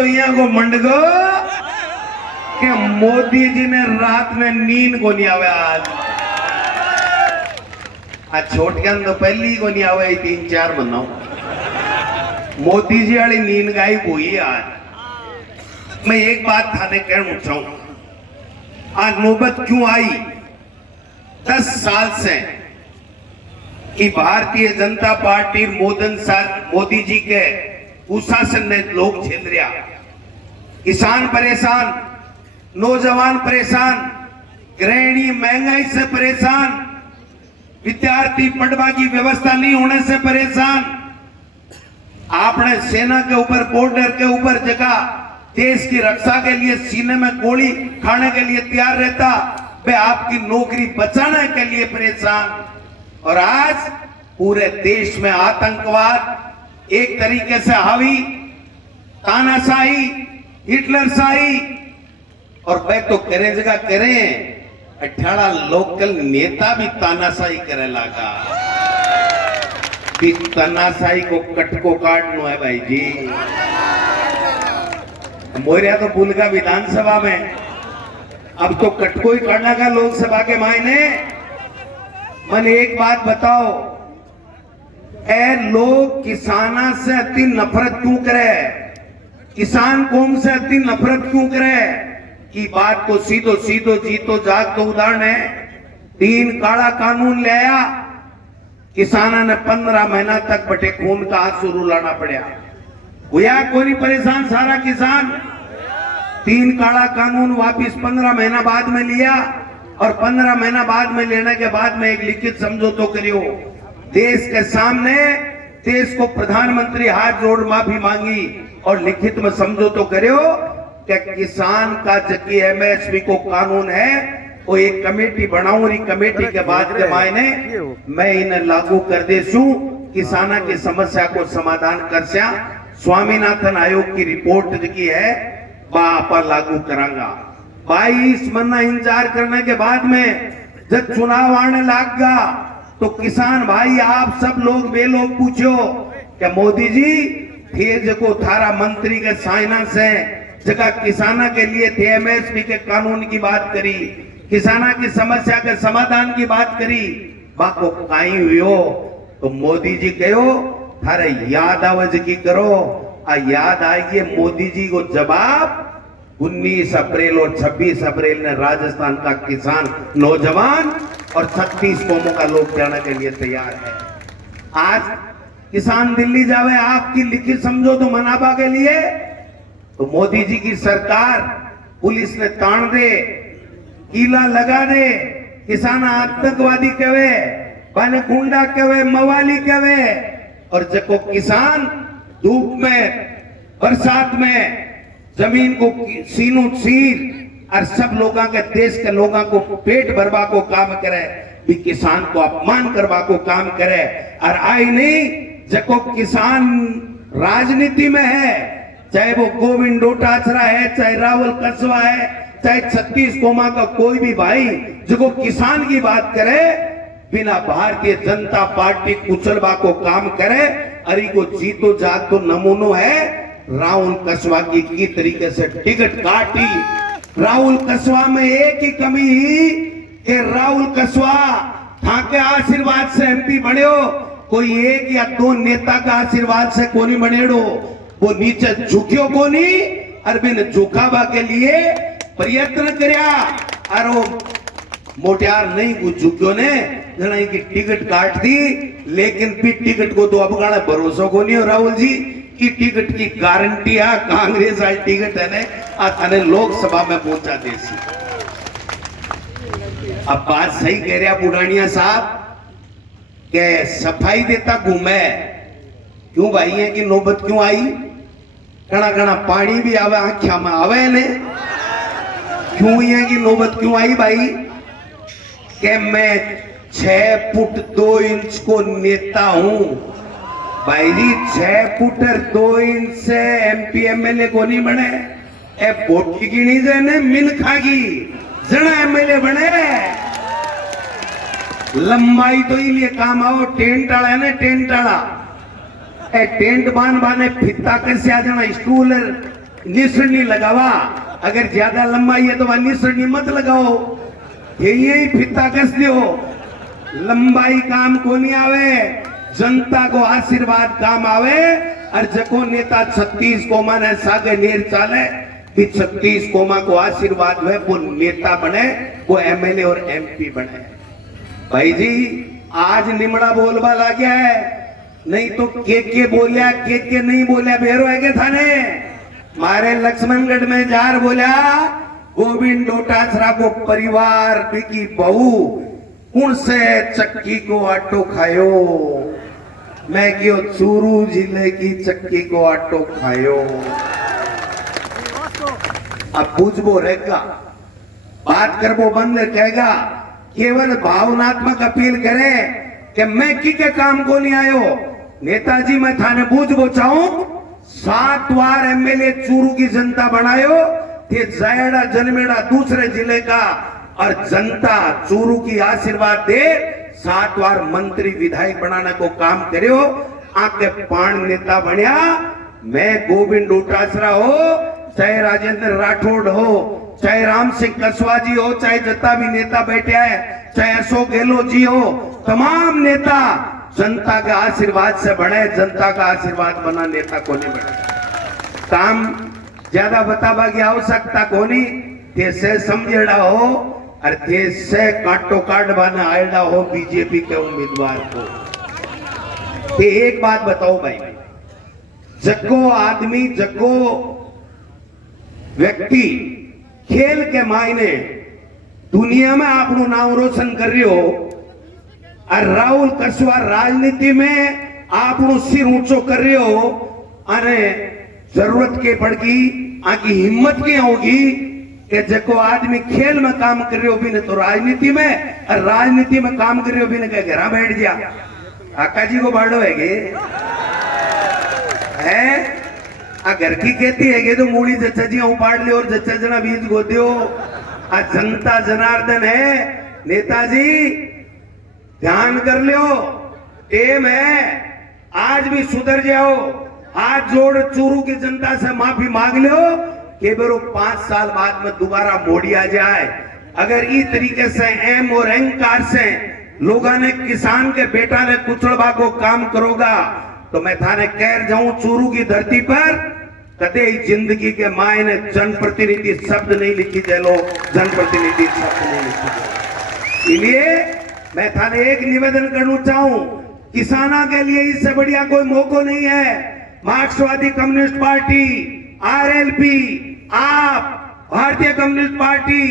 तो यहाँ को मंडगो कि मोदी जी ने रात में नींद को नहीं आवे आज छोटक्या तो पहली को नहीं आवे 3-4 महीनों मोदी जी वाली नींद गायब हुई आज। मैं एक बात थाने कहना चाहूं आज नौबत क्यों आई 10 साल से कि भारतीय जनता पार्टी मोदी जी के कुशासन ने लोग झेल रहा, किसान परेशान, नौजवान परेशान, गृहिणी महंगाई से परेशान, विद्यार्थी पढ़वा की व्यवस्था नहीं होने से परेशान। आपने सेना के ऊपर बॉर्डर के ऊपर जगह देश की रक्षा के लिए सीने में गोली खाने के लिए तैयार रहता, वे आपकी नौकरी बचाने के लिए परेशान। और आज पूरे देश में आतंकवाद एक तरीके से हावी, तानाशाही, हिटलरशाही, और वे तो करे जगह करें 18 लोकल नेता भी तानाशाही करे लगा। तानाशाही को कटको काटना है भाई जी। मोरिया तो भूल गया विधानसभा में, अब तो कटको ही काटना का लोकसभा के मायने। मैंने एक बात बताओ, ए लोग किसाना से इतनी नफरत क्यों करे, किसान कौम से इतनी नफरत क्यों करे कि बात को सीधो सीधो जीतो जाग तो उदाहरण है। 3 काला कानून ले आया, किसाना ने 15 महीना तक बटे खून का आंसू रुलाना पड़ा। हुआ कोई परेशान सारा किसान। 3 काला कानून वापिस 15 महीना बाद में लिया, और 15 महीना बाद में लेने के बाद में एक लिखित समझौता करियो देश के सामने। देश को प्रधानमंत्री हाथ जोड़ माफी मांगी और लिखित में समझौता करियो कि किसान का जबकि एमएसपी को कानून है वो एक कमेटी बनाऊं, कमेटी के बाद के मायने मैं इन्हें लागू कर देसू, किसाना की समस्या को समाधान कर स्या। स्वामीनाथन आयोग की रिपोर्ट की है पर लागू करांगा। 22 महीना इंतजार करने के बाद में जब चुनाव आने लगा तो किसान भाई आप सब लोग वे लोग पूछो कि मोदी जी थे जो थारा मंत्री के साइना से जगह किसाना के लिए थे एमएसपी के कानून की बात करी, किसाना की समस्या के समाधान की बात करी, बाको काई हुई तो मोदी जी कहो थारे याद आवाज की करो। आ याद आएगी मोदी जी को जवाब 19 अप्रैल और 26 अप्रैल ने राजस्थान का किसान नौजवान और 36 कौमों का लोग जाने के लिए तैयार है। आज किसान दिल्ली जावे आपकी लिखित समझौता मनाबा के लिए तो मोदी जी की सरकार पुलिस ने तान दे, कीला लगा दे, किसान आतंकवादी कहे, बने गुंडा कहे, मवाली कहे, और जब किसान धूप में बरसात में जमीन को सीनों चीर और सब लोगों के देश के लोगों को पेट भरवा को काम करे, भी किसान को अपमान करवा को काम करे। और आई नहीं जको किसान राजनीति में है, चाहे वो गोविंद डोटाचरा है, चाहे राहुल कस्बा है, चाहे 36 कोमा का कोई भी भाई जो किसान की बात करे, बिना भारतीय जनता पार्टी कुचलवा को काम करे, अरे को जीतो जाग तो नमूनो है। राहुल कस्बा की तरीके से टिकट काटी। राहुल कस्बा में एक ही कमी ही कि राहुल कस्बा था के आशीर्वाद से एमपी बन्यो, कोई 1 या 2 नेता का आशीर्वाद से कोनी बनेड़ो, वो नीचे झुक्यो कोनी, अरबिन झुकावा के लिए प्रयत्न करया और वो मोटियार नहीं कुछ झुक्यो ने जना की टिकट काट दी। लेकिन फिर टिकट को तो अब गाना भरोसा को नहीं हो राहुल जी की टिकट की गारंटी है, कांग्रेस वाली टिकट है ने थाने लोकसभा में पहुंचा देसी। अब बात सही कह रहा बुढ़ानिया साहब के सफाई देता घूमे क्यों भाई है कि नौबत क्यों आई, घना घना पानी भी आवे आख्या में आवे ने, क्यों है कि नौबत क्यों आई भाई कि मैं 6 फुट 2 इंच को नेता हूं भाई जी। 6 फुट और 2 इंच से एमपी एमएलए को नहीं बने, ए वोट की गिनी जाने मिल्खा की जना एमएलए बने। लंबाई तो ही लिए काम आओ, टेंट आला है ना, टेंट आला ए टेंट बांध बाने फित्ता कैसे आ जाना, स्टूल निसरनी लगावा, अगर ज्यादा लंबाई है तो वहां निसरनी मत लगाओ, यही फित्ता कस दो। लंबाई काम को नहीं आवे, जनता को आशीर्वाद काम आवे। और जको नेता 36 कोमा ने सागे नेर चाले कि 36 कोमा को आशीर्वाद हुए, वो नेता बने, वो एमएलए और एमपी बने। भाई जी आज निमड़ा बोलबा ला गया है, नहीं तो के बोलिया के नहीं बोलिया बेरो है के थाने। मारे लक्ष्मणगढ़ में जार बोला गोविंद डोटासरा को परिवार की बहू कौन से चक्की को आटो खायो, मैं क्यों चूरू जिले की चक्की को आटो खायो। अब पूछबो रहेगा, बात करबो बंद कहेगा, केवल भावनात्मक अपील करे कि मैं की के काम को नहीं आयो। नेताजी मैं थाने पूछबो चाहूं, 7 बार एमएलए चूरू की जनता बनायो, ये जायड़ा जन्मेड़ा दूसरे जिले का, और जनता चूरू की आशीर्वाद दे 7 बार मंत्री विधायक बनाने को काम करो। आपके पान नेता बनया, मैं गोविंद डोटासरा हो, चाहे राजेंद्र राठौड़ हो, चाहे राम सिंह कसवा जी हो, चाहे जितना भी नेता बैठे है, चाहे अशोक गहलोत जी हो, तमाम नेता जनता के आशीर्वाद से बने, जनता का आशीर्वाद बना नेता को नहीं बने। काम ज्यादा बतावा की आवश्यकता को नहीं, से समझेड़ा हो और से काटो काट बना आएड़ा हो बीजेपी के उम्मीदवार को। तो एक बात बताओ भाई, जग्गो आदमी जग्गो व्यक्ति खेल के मायने दुनिया में आपनु नाम रोशन कर रही हो, और राहुल कसवा राजनीति में आपनु सिर ऊंचो कर रहे हो, अरे जरूरत के पड़गी आकी हिम्मत क्या होगी कि जको आदमी खेल में काम कर रहे हो भी ने तो राजनीति में, और राजनीति में काम कर रहे हो भी ने क्या घर बैठ गया। काका जी को बाढ़ो है घर की खेती है तो मूड़ी जच्चा जी उपाड़ ले और जच्चा जना बीज गो दो। आ जनता जनार्दन है, नेताजी ध्यान कर लो, टेम है, आज भी सुधर जाओ, हाथ जोड़ चूरू की जनता से माफी मांग लो कि बेरो 5 साल बाद में दोबारा मोड़ी आ जाए। अगर इस तरीके से एम और अहंकार से लोगों ने किसान के बेटा ने कुचड़बा को काम करोगा तो मैं थाने कह जाऊं, चूरू की धरती पर कदे ही जिंदगी के मायने जनप्रतिनिधि शब्द नहीं लिखी चलो, जनप्रतिनिधि शब्द नहीं लिखी चलो। इसलिए मैं थाने एक निवेदन करना चाहूं, किसानों के लिए इससे बढ़िया कोई मौका नहीं है। मार्क्सवादी कम्युनिस्ट पार्टी, आरएलपी, आप, भारतीय कम्युनिस्ट पार्टी